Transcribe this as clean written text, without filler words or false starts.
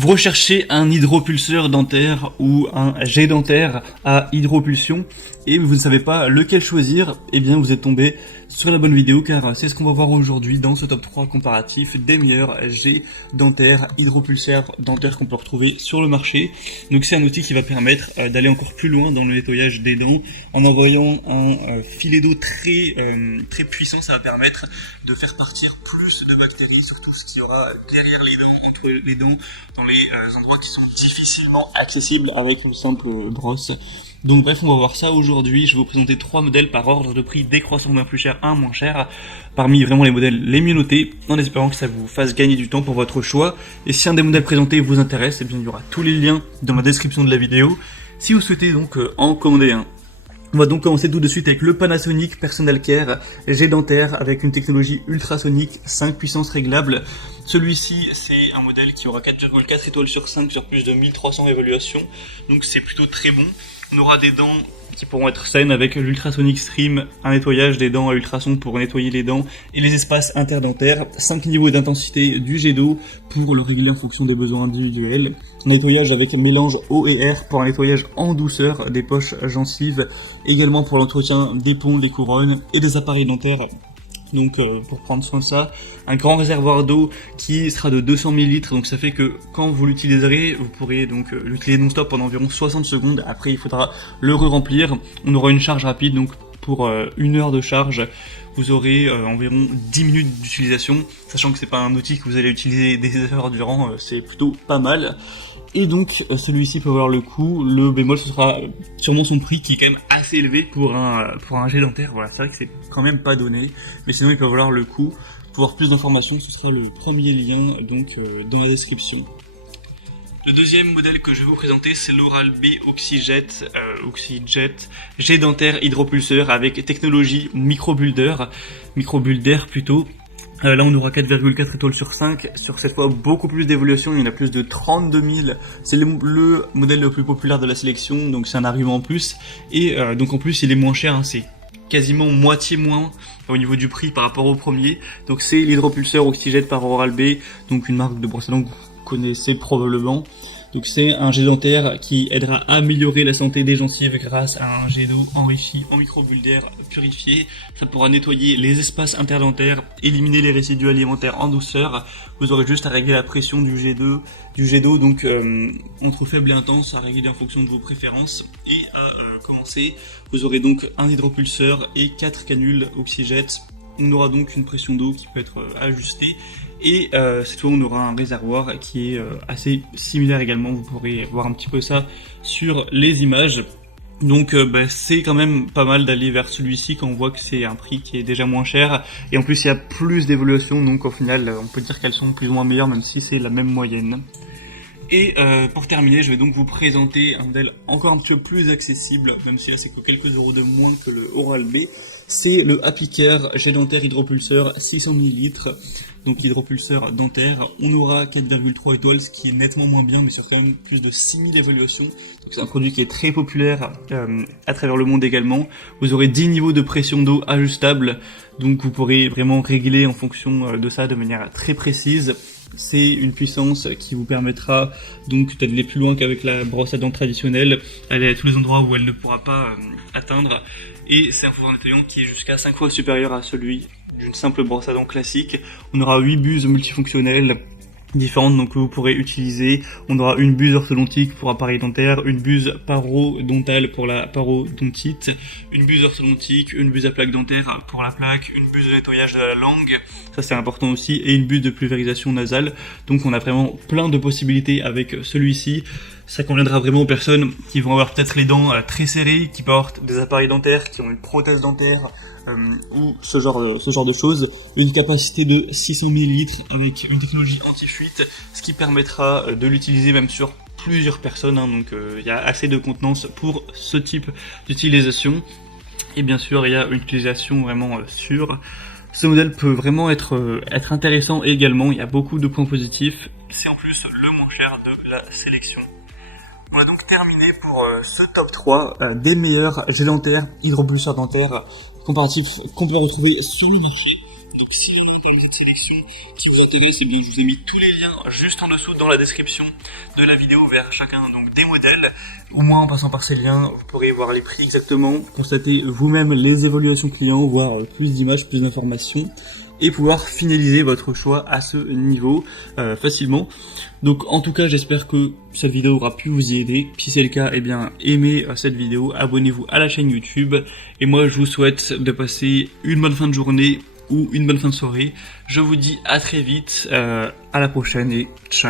Vous recherchez un hydropulseur dentaire ou un jet dentaire à hydropulsion et vous ne savez pas lequel choisir, eh bien vous êtes tombé sur la bonne vidéo car c'est ce qu'on va voir aujourd'hui dans ce top 3 comparatif des meilleurs jets dentaires, hydropulseurs dentaires qu'on peut retrouver sur le marché. Donc c'est un outil qui va permettre d'aller encore plus loin dans le nettoyage des dents en envoyant un filet d'eau très puissant. Ça va permettre de faire partir plus de bactéries, surtout ce qu'il y aura derrière les dents, entre les dents, dans les endroits qui sont difficilement accessibles avec une simple brosse. Donc bref, on va voir ça aujourd'hui. Je vais vous présenter 3 modèles par ordre de prix décroissant d'un plus cher à un moins cher, parmi vraiment les modèles les mieux notés, en espérant que ça vous fasse gagner du temps pour votre choix. Et si un des modèles présentés vous intéresse, eh bien il y aura tous les liens dans la description de la vidéo, si vous souhaitez donc en commander un. On va donc commencer tout de suite avec le Panasonic Personal Care jet dentaire avec une technologie ultrasonique 5 puissances réglables. Celui-ci, c'est un modèle qui aura 4,4 étoiles sur 5 sur plus de 1300 évaluations, donc c'est plutôt très bon. On aura des dents qui pourront être saines avec l'Ultrasonic Stream, un nettoyage des dents à ultrasons pour nettoyer les dents et les espaces interdentaires, 5 niveaux d'intensité du jet d'eau pour le réguler en fonction des besoins individuels, un nettoyage avec mélange eau et air pour un nettoyage en douceur des poches gencives, également pour l'entretien des ponts, des couronnes et des appareils dentaires. Donc pour prendre soin de ça, un grand réservoir d'eau qui sera de 200 ml, donc ça fait que quand vous l'utiliserez, vous pourrez donc l'utiliser non-stop pendant environ 60 secondes, après il faudra le re-remplir. On aura une charge rapide, donc pour 1 heure de charge, vous aurez environ 10 minutes d'utilisation, sachant que c'est pas un outil que vous allez utiliser des heures durant, c'est plutôt pas mal. Et donc celui-ci peut valoir le coup. Le bémol, ce sera sûrement son prix qui est quand même assez élevé pour un jet dentaire. Voilà, c'est vrai que c'est quand même pas donné, mais sinon il peut valoir le coup. Pour avoir plus d'informations, ce sera le premier lien donc dans la description. Le deuxième modèle que je vais vous présenter, c'est l'Oral-B Oxyjet jet dentaire hydropulseur avec technologie microbulle d'air plutôt. Là on aura 4,4 étoiles sur 5, sur cette fois beaucoup plus d'évolution, il y en a plus de 32 000, c'est le modèle le plus populaire de la sélection, donc c'est un argument en plus, et donc en plus il est moins cher, hein, c'est quasiment moitié moins au niveau du prix par rapport au premier, donc c'est l'hydropulseur Oxyjet par Oral-B, donc une marque de brosse à dents que vous connaissez probablement. Donc c'est un jet dentaire qui aidera à améliorer la santé des gencives grâce à un jet d'eau enrichi en microbulle d'air purifié. Ça pourra nettoyer les espaces interdentaires, éliminer les résidus alimentaires en douceur. Vous aurez juste à régler la pression du jet d'eau, donc entre faible et intense, à régler en fonction de vos préférences. Et à commencer, vous aurez donc un hydropulseur et 4 canules Oxyjet. On aura donc une pression d'eau qui peut être ajustée. Et cette fois on aura un réservoir qui est assez similaire également, vous pourrez voir un petit peu ça sur les images. Donc c'est quand même pas mal d'aller vers celui-ci quand on voit que c'est un prix qui est déjà moins cher. Et en plus il y a plus d'évolution, donc au final on peut dire qu'elles sont plus ou moins meilleures même si c'est la même moyenne. Et pour terminer, je vais donc vous présenter un modèle encore un petit peu plus accessible, même si là c'est que quelques euros de moins que le Oral-B. C'est le Happy Care jet dentaire hydropulseur 600 ml, donc hydropulseur dentaire. On aura 4,3 étoiles, ce qui est nettement moins bien, mais sur quand même plus de 6000 évaluations. Donc c'est un produit qui est très populaire à travers le monde également. Vous aurez 10 niveaux de pression d'eau ajustables, donc vous pourrez vraiment régler en fonction de ça de manière très précise. C'est une puissance qui vous permettra donc d'aller plus loin qu'avec la brosse à dents traditionnelle, aller à tous les endroits où elle ne pourra pas atteindre, et c'est un pouvoir nettoyant qui est jusqu'à 5 fois supérieur à celui d'une simple brosse à dents classique. On aura 8 buses multifonctionnelles différentes donc que vous pourrez utiliser. On aura une buse orthodontique pour appareil dentaire, une buse parodontale pour la parodontite, une buse orthodontique, une buse à plaque dentaire pour la plaque, une buse de nettoyage de la langue, ça c'est important aussi, et une buse de pulvérisation nasale. Donc on a vraiment plein de possibilités avec celui-ci. Ça conviendra vraiment aux personnes qui vont avoir peut-être les dents très serrées, qui portent des appareils dentaires, qui ont une prothèse dentaire, ou ce genre de choses. Une capacité de 600 ml avec une technologie anti-fuite, ce qui permettra de l'utiliser même sur plusieurs personnes, hein, donc il y a assez de contenance pour ce type d'utilisation. Et bien sûr, il y a une utilisation vraiment sûre. Ce modèle peut vraiment être intéressant également, il y a beaucoup de points positifs. C'est en plus le moins cher de la sélection. On a donc terminé pour ce top 3 des meilleurs jets dentaires, hydropulseurs dentaires comparatifs qu'on peut retrouver sur le marché. Donc si l'on parmi cette sélection qui vous intéresse, eh bien je vous ai mis tous les liens juste en dessous dans la description de la vidéo vers chacun donc des modèles. Au moins en passant par ces liens, vous pourrez voir les prix exactement, constater vous-même les évaluations clients, voir plus d'images, plus d'informations, et pouvoir finaliser votre choix à ce niveau facilement. Donc en tout cas j'espère que cette vidéo aura pu vous y aider. Si c'est le cas, eh bien aimez cette vidéo, abonnez-vous à la chaîne YouTube, et moi je vous souhaite de passer une bonne fin de journée ou une bonne fin de soirée. Je vous dis à très vite, à la prochaine et ciao.